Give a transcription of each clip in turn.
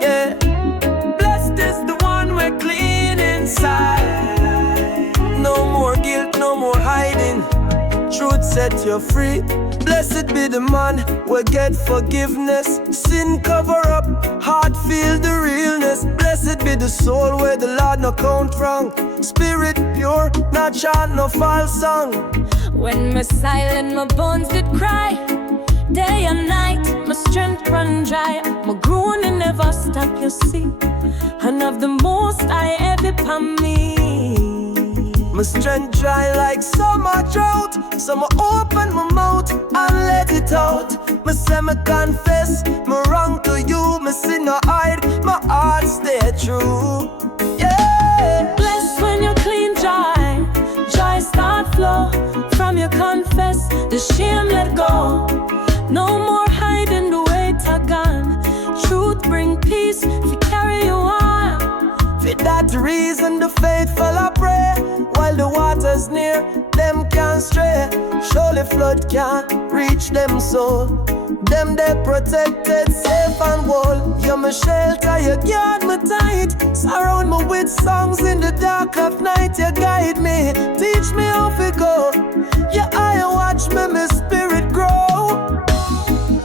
Yeah, blessed is the one we're clean inside. No more guilt, no more hiding. Truth set you free. Blessed be the man will get forgiveness. Sin cover up, heart feel the realness. Blessed be the soul where the Lord no count wrong. Spirit pure, not chant no false song. When me silent, my bones did cry. Day and night, my strength run dry. My groaning never stop, you see. And of the most I ever upon me. My strength dry like summer drought. So I open my mouth and let it out. Me say me confess, me wrong to you. Me sin no hide, my heart stay true. Yeah. Blessed when you clean joy. Joy start flow. From you confess, the shame let go. No more hiding the weight I gone. Truth bring peace, if you carry you on. For that reason the faithful I pray. While the water's near, them can't stray. Surely flood can't reach them soul. Them they protected, safe and whole. You're my shelter, you guard me tight. Surround me with songs in the dark of night. You guide me, teach me how to go. Your eye watch me, my spirit grow.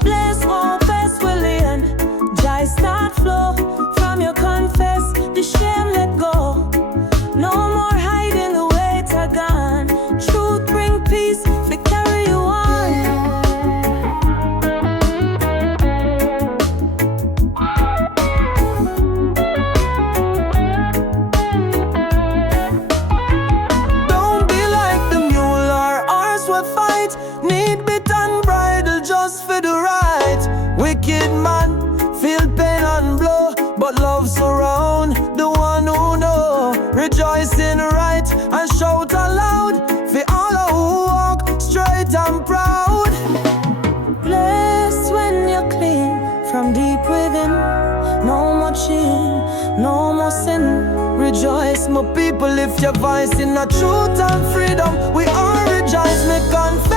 Bless one face will end. Joy start flow. From you confess, the shame let go. No more hiding the weight I gone. Truth bring peace, we carry you on. Don't be like the mule or horse will fight. Need bit and bridle just for the right. Wicked man, feel pain and blow, but love surround the one who know. Rejoice in right and shout aloud for all who walk straight and proud. Blessed when you're clean from deep within. No more shame, no more sin. Rejoice, my people, lift your voice in the truth and freedom. We all rejoice, me confess.